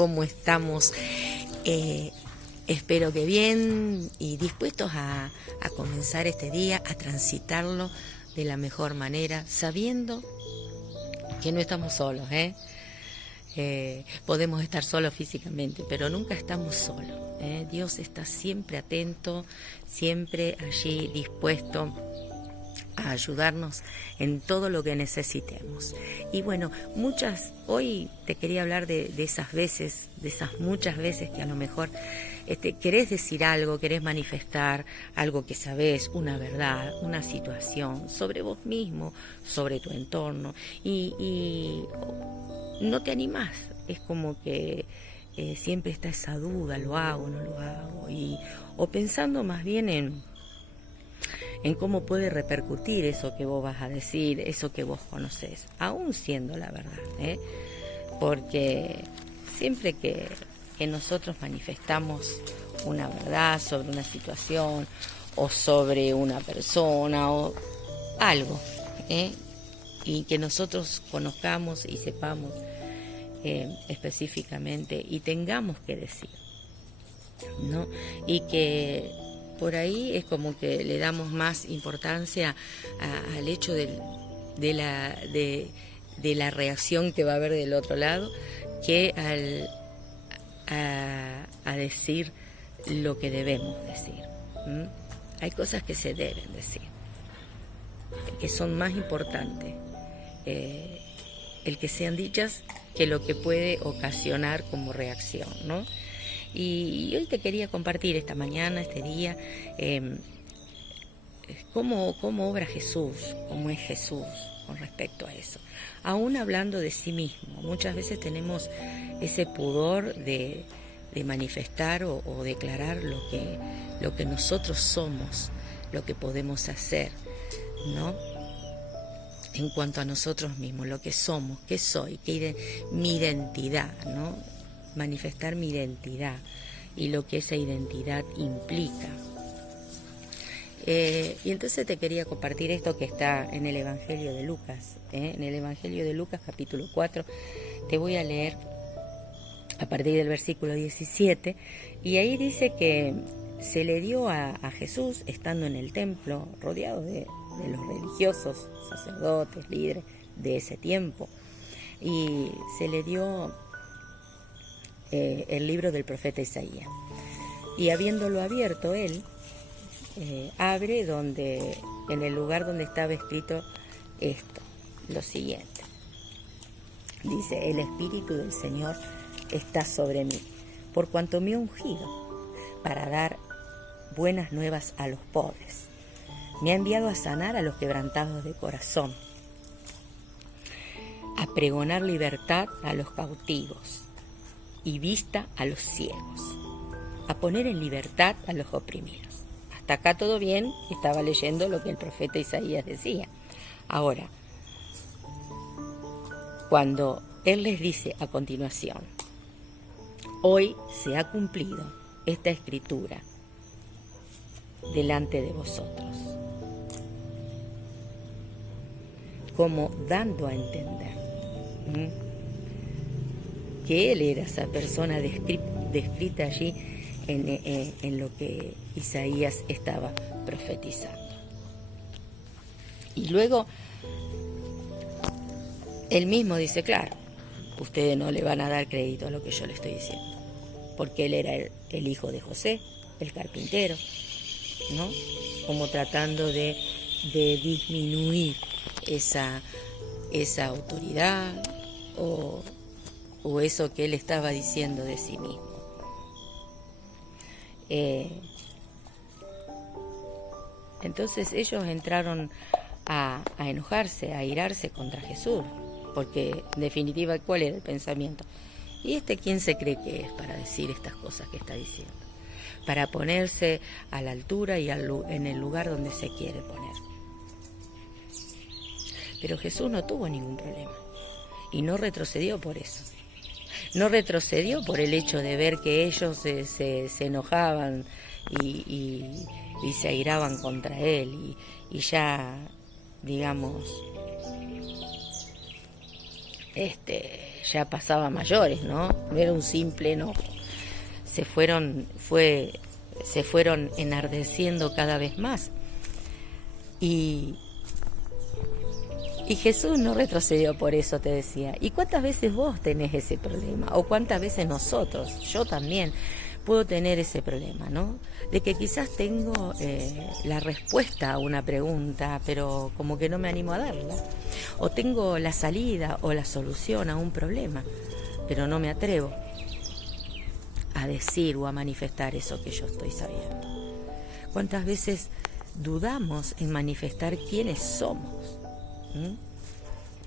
¿Cómo estamos? Espero que bien y dispuestos a comenzar este día, a transitarlo de la mejor manera, sabiendo que no estamos solos, podemos estar solos físicamente, pero nunca estamos solos. Dios está siempre atento, siempre allí dispuesto a ayudarnos en todo lo que necesitemos. Y bueno, hoy te quería hablar de esas veces, de esas muchas veces que a lo mejor querés decir algo, querés manifestar algo que sabés, una verdad, una situación sobre vos mismo, sobre tu entorno, y no te animás. Es como que siempre está esa duda, lo hago, no lo hago, o pensando más bien en cómo puede repercutir eso que vos vas a decir, eso que vos conocés, aún siendo la verdad, porque siempre que nosotros manifestamos una verdad sobre una situación o sobre una persona o algo, y que nosotros conozcamos y sepamos específicamente y tengamos que decir, ¿no? Y que por ahí es como que le damos más importancia al hecho de la reacción que va a haber del otro lado que a decir lo que debemos decir. Hay cosas que se deben decir, que son más importantes el que sean dichas que lo que puede ocasionar como reacción, ¿no? Y hoy te quería compartir esta mañana, este día, cómo obra Jesús, cómo es Jesús con respecto a eso. Aún hablando de sí mismo, muchas veces tenemos ese pudor de manifestar o declarar lo que nosotros somos, lo que podemos hacer, ¿no? En cuanto a nosotros mismos, lo que somos, qué soy, mi identidad, ¿no? Manifestar mi identidad y lo que esa identidad implica. Y entonces te quería compartir esto que está en el Evangelio de Lucas, en el Evangelio de Lucas capítulo 4, te voy a leer a partir del versículo 17, y ahí dice que se le dio a Jesús, estando en el templo, rodeado de los religiosos, sacerdotes, líderes de ese tiempo, y se le dio el libro del profeta Isaías. Y habiéndolo abierto él, abre en el lugar donde estaba escrito esto, lo siguiente. Dice: el Espíritu del Señor está sobre mí, por cuanto me ha ungido para dar buenas nuevas a los pobres. Me ha enviado a sanar a los quebrantados de corazón, a pregonar libertad a los cautivos y vista a los ciegos, a poner en libertad a los oprimidos. Hasta acá todo bien, estaba leyendo lo que el profeta Isaías decía. Ahora, cuando él les dice a continuación: hoy se ha cumplido esta escritura delante de vosotros, como dando a entender que él era esa persona descrita allí en lo que Isaías estaba profetizando. Y luego él mismo dice: claro, ustedes no le van a dar crédito a lo que yo le estoy diciendo, porque él era el hijo de José, el carpintero, ¿no? Como tratando de disminuir esa autoridad o eso que él estaba diciendo de sí mismo. Entonces ellos entraron a enojarse, a irarse contra Jesús, porque en definitiva, ¿cuál era el pensamiento? ¿Y quién se cree que es para decir estas cosas que está diciendo? Para ponerse a la altura y en el lugar donde se quiere poner. Pero Jesús no tuvo ningún problema y no retrocedió por eso. No retrocedió por el hecho de ver que ellos se enojaban y se airaban contra él y ya, digamos, ya pasaba a mayores, ¿no? No era un simple enojo. Se fueron enardeciendo cada vez más. Y Jesús no retrocedió por eso, te decía. ¿Y cuántas veces vos tenés ese problema? ¿O cuántas veces nosotros, yo también, puedo tener ese problema, ¿no? De que quizás tengo la respuesta a una pregunta, pero como que no me animo a darla. O tengo la salida o la solución a un problema, pero no me atrevo a decir o a manifestar eso que yo estoy sabiendo. ¿Cuántas veces dudamos en manifestar quiénes somos?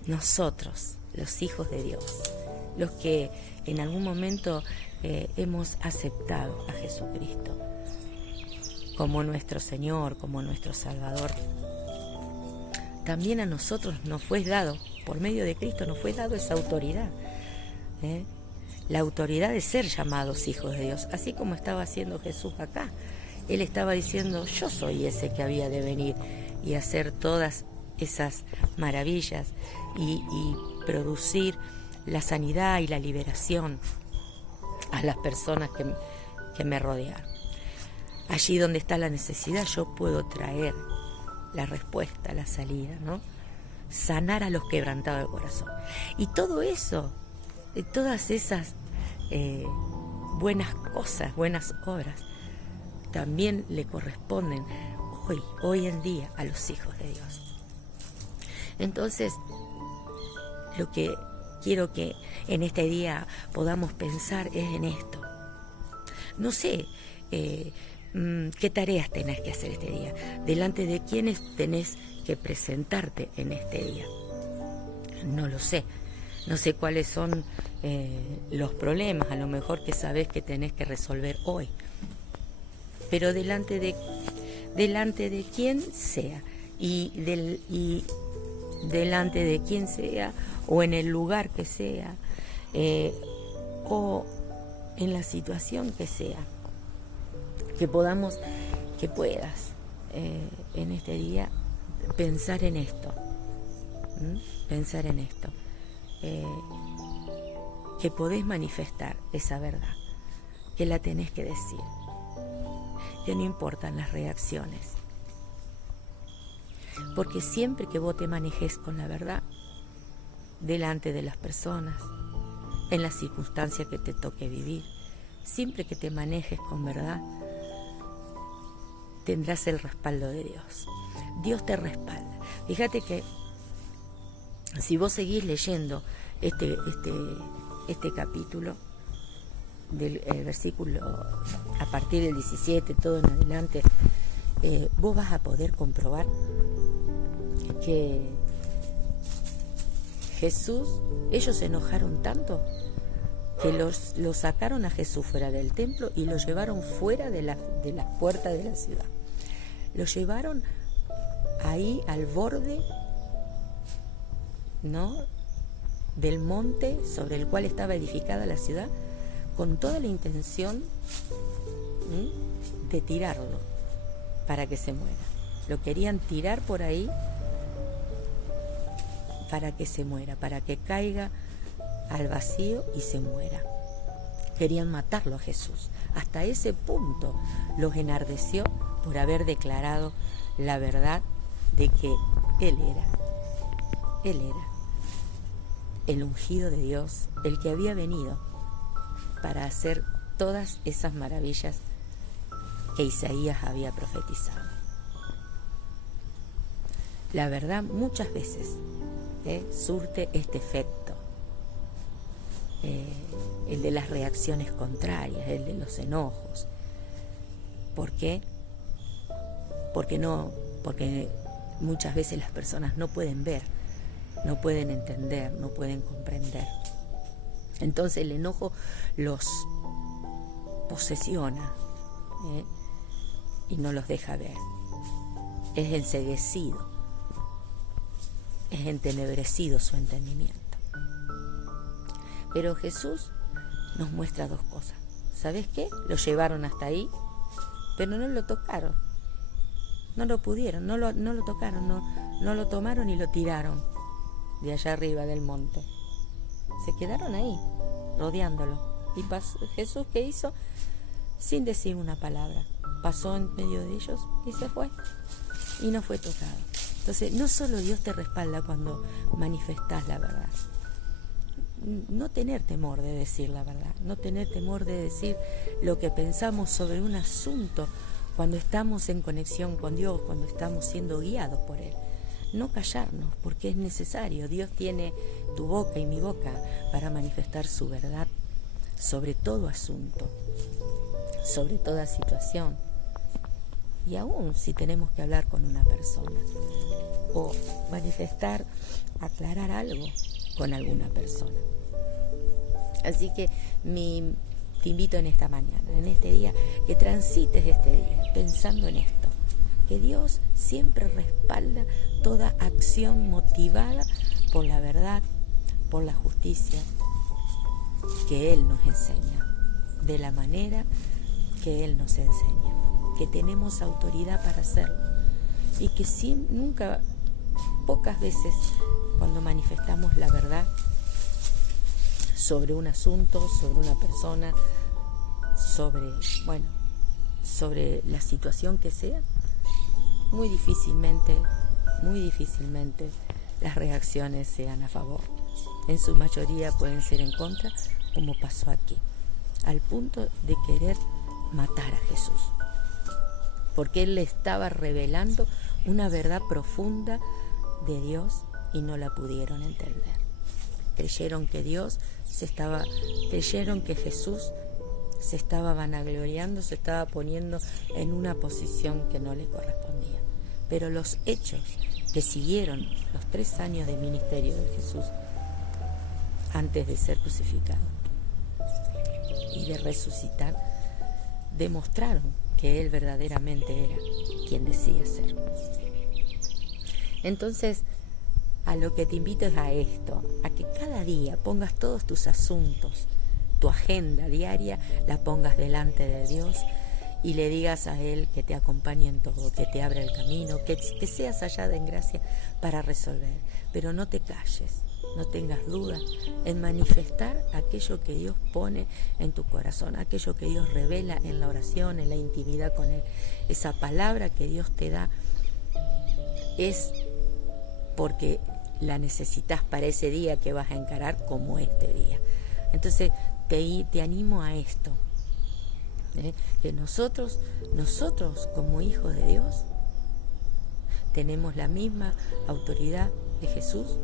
Nosotros, los hijos de Dios, los que en algún momento hemos aceptado a Jesucristo como nuestro Señor, como nuestro Salvador. También a nosotros nos fue dado, por medio de Cristo nos fue dado esa autoridad, la autoridad de ser llamados hijos de Dios, así como estaba haciendo Jesús acá. Él estaba diciendo, yo soy ese que había de venir y hacer todas esas maravillas y producir la sanidad y la liberación a las personas que me rodean. Allí donde está la necesidad yo puedo traer la respuesta, la salida, ¿no? Sanar a los quebrantados de corazón. Y todo eso, todas esas buenas cosas, buenas obras, también le corresponden hoy en día a los hijos de Dios. Entonces, lo que quiero que en este día podamos pensar es en esto. No sé qué tareas tenés que hacer este día, delante de quiénes tenés que presentarte en este día. No lo sé. No sé cuáles son los problemas, a lo mejor que sabés que tenés que resolver hoy. Pero delante de quien sea y delante de quien sea o en el lugar que sea o en la situación que sea, que puedas en este día pensar en esto, que podés manifestar esa verdad, que la tenés que decir, que no importan las reacciones, porque siempre que vos te manejes con la verdad, delante de las personas, en las circunstancias que te toque vivir, siempre que te manejes con verdad, tendrás el respaldo de Dios. Dios te respalda. Fíjate que si vos seguís leyendo este capítulo, del versículo a partir del 17, todo en adelante, vos vas a poder comprobar que Jesús, ellos se enojaron tanto que lo sacaron a Jesús fuera del templo y lo llevaron fuera de las puertas de la ciudad. Lo llevaron ahí al borde, ¿no?, del monte sobre el cual estaba edificada la ciudad, con toda la intención de tirarlo para que se muera. Lo querían tirar por ahí para que se muera, para que caiga al vacío y se muera. Querían matarlo a Jesús. Hasta ese punto los enardeció por haber declarado la verdad de que Él era el ungido de Dios, el que había venido para hacer todas esas maravillas que Isaías había profetizado. La verdad muchas veces surte este efecto, el de las reacciones contrarias, el de los enojos. ¿Por qué? Porque muchas veces las personas no pueden ver, no pueden entender, no pueden comprender. Entonces el enojo los posesiona y no los deja ver. Es enceguecido, es entenebrecido su entendimiento. Pero Jesús nos muestra dos cosas. ¿Sabes qué? Lo llevaron hasta ahí, pero no lo tocaron. No lo pudieron, no lo tocaron, no lo tomaron y lo tiraron de allá arriba del monte. se quedaron ahí, rodeándolo. Y Jesús, ¿qué hizo? Sin decir una palabra, pasó en medio de ellos y se fue, y no fue tocado. Entonces, no solo Dios te respalda cuando manifestás la verdad. No tener temor de decir la verdad, no tener temor de decir lo que pensamos sobre un asunto cuando estamos en conexión con Dios, cuando estamos siendo guiados por Él. No callarnos, porque es necesario. Dios tiene tu boca y mi boca para manifestar su verdad sobre todo asunto, sobre toda situación. Y aún si tenemos que hablar con una persona o manifestar, aclarar algo con alguna persona. Así que te invito en esta mañana, en este día, que transites este día pensando en esto, que Dios siempre respalda toda acción motivada por la verdad, por la justicia que Él nos enseña, de la manera que Él nos enseña, que tenemos autoridad para hacerlo, y que pocas veces cuando manifestamos la verdad sobre un asunto, sobre una persona, sobre la situación que sea, muy difícilmente las reacciones sean a favor. En su mayoría pueden ser en contra, como pasó aquí, al punto de querer matar a Jesús, porque Él le estaba revelando una verdad profunda de Dios y no la pudieron entender. Creyeron que Jesús se estaba vanagloriando, se estaba poniendo en una posición que no le correspondía. Pero los hechos que siguieron los 3 años de ministerio de Jesús antes de ser crucificado y de resucitar, demostraron que Él verdaderamente era quien decía ser. Entonces, a lo que te invito es a esto, a que cada día pongas todos tus asuntos, tu agenda diaria, la pongas delante de Dios y le digas a Él que te acompañe en todo, que te abra el camino, que seas hallada en gracia para resolver. Pero no te calles, no tengas duda en manifestar aquello que Dios pone en tu corazón, aquello que Dios revela en la oración, en la intimidad con Él. Esa palabra que Dios te da es porque la necesitas para ese día que vas a encarar como este día. Entonces te animo a esto, que nosotros como hijos de Dios tenemos la misma autoridad de Jesús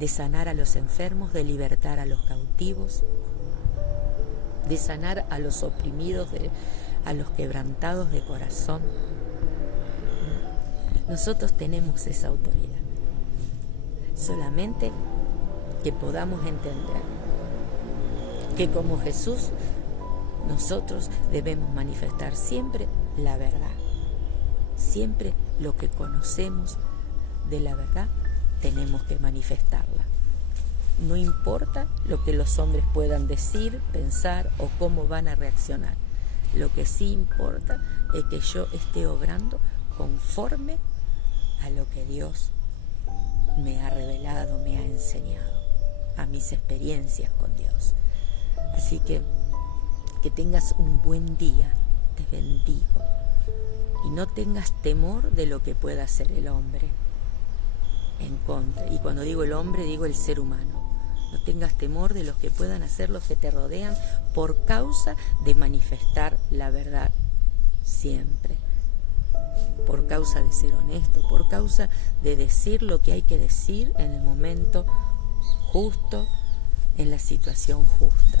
de sanar a los enfermos, de libertar a los cautivos, de sanar a los oprimidos, a los quebrantados de corazón. Nosotros tenemos esa autoridad. Solamente que podamos entender que como Jesús, nosotros debemos manifestar siempre la verdad. Siempre lo que conocemos de la verdad, tenemos que manifestarla. No importa lo que los hombres puedan decir, pensar o cómo van a reaccionar. Lo que sí importa es que yo esté obrando conforme a lo que Dios me ha revelado, me ha enseñado, a mis experiencias con Dios. Así que tengas un buen día, te bendigo, y no tengas temor de lo que pueda hacer el hombre en contra. Y cuando digo el hombre, digo el ser humano. No tengas temor de los que puedan hacer los que te rodean por causa de manifestar la verdad siempre. Por causa de ser honesto, por causa de decir lo que hay que decir en el momento justo, en la situación justa,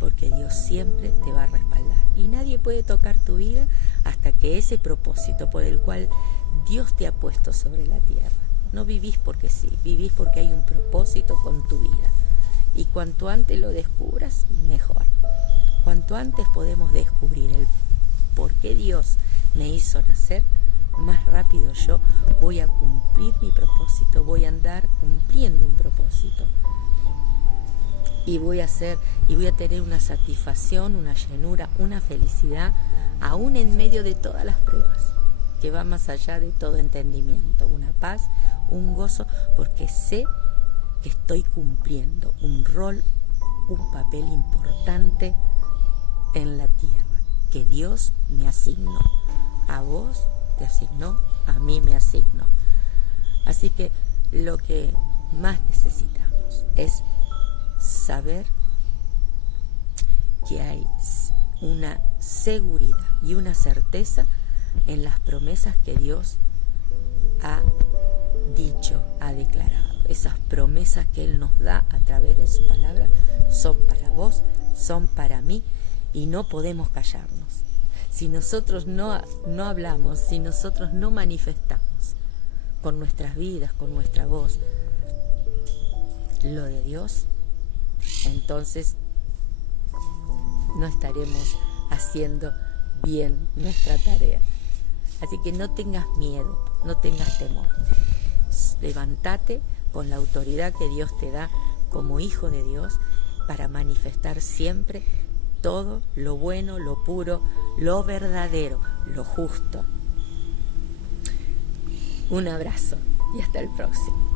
porque Dios siempre te va a respaldar y nadie puede tocar tu vida hasta que ese propósito por el cual Dios te ha puesto sobre la tierra. No vivís porque sí, vivís porque hay un propósito con tu vida, y cuanto antes lo descubras, mejor. Cuanto antes podemos descubrir el por qué Dios me hizo nacer, más rápido yo voy a cumplir mi propósito, voy a andar cumpliendo un propósito. Y voy a tener una satisfacción, una llenura, una felicidad, aún en medio de todas las pruebas, que va más allá de todo entendimiento, una paz, un gozo, porque sé que estoy cumpliendo un rol, un papel importante en la tierra, que Dios me asignó. A vos te asignó, a mí me asignó. Así que lo que más necesitamos es saber que hay una seguridad y una certeza en las promesas que Dios ha dicho, ha declarado. Esas promesas que Él nos da a través de su palabra son para vos, son para mí, y no podemos callarnos. Si nosotros no hablamos, si nosotros no manifestamos con nuestras vidas, con nuestra voz, lo de Dios, entonces no estaremos haciendo bien nuestra tarea. Así que no tengas miedo, no tengas temor. Levántate con la autoridad que Dios te da como hijo de Dios para manifestar siempre todo lo bueno, lo puro, lo verdadero, lo justo. Un abrazo y hasta el próximo.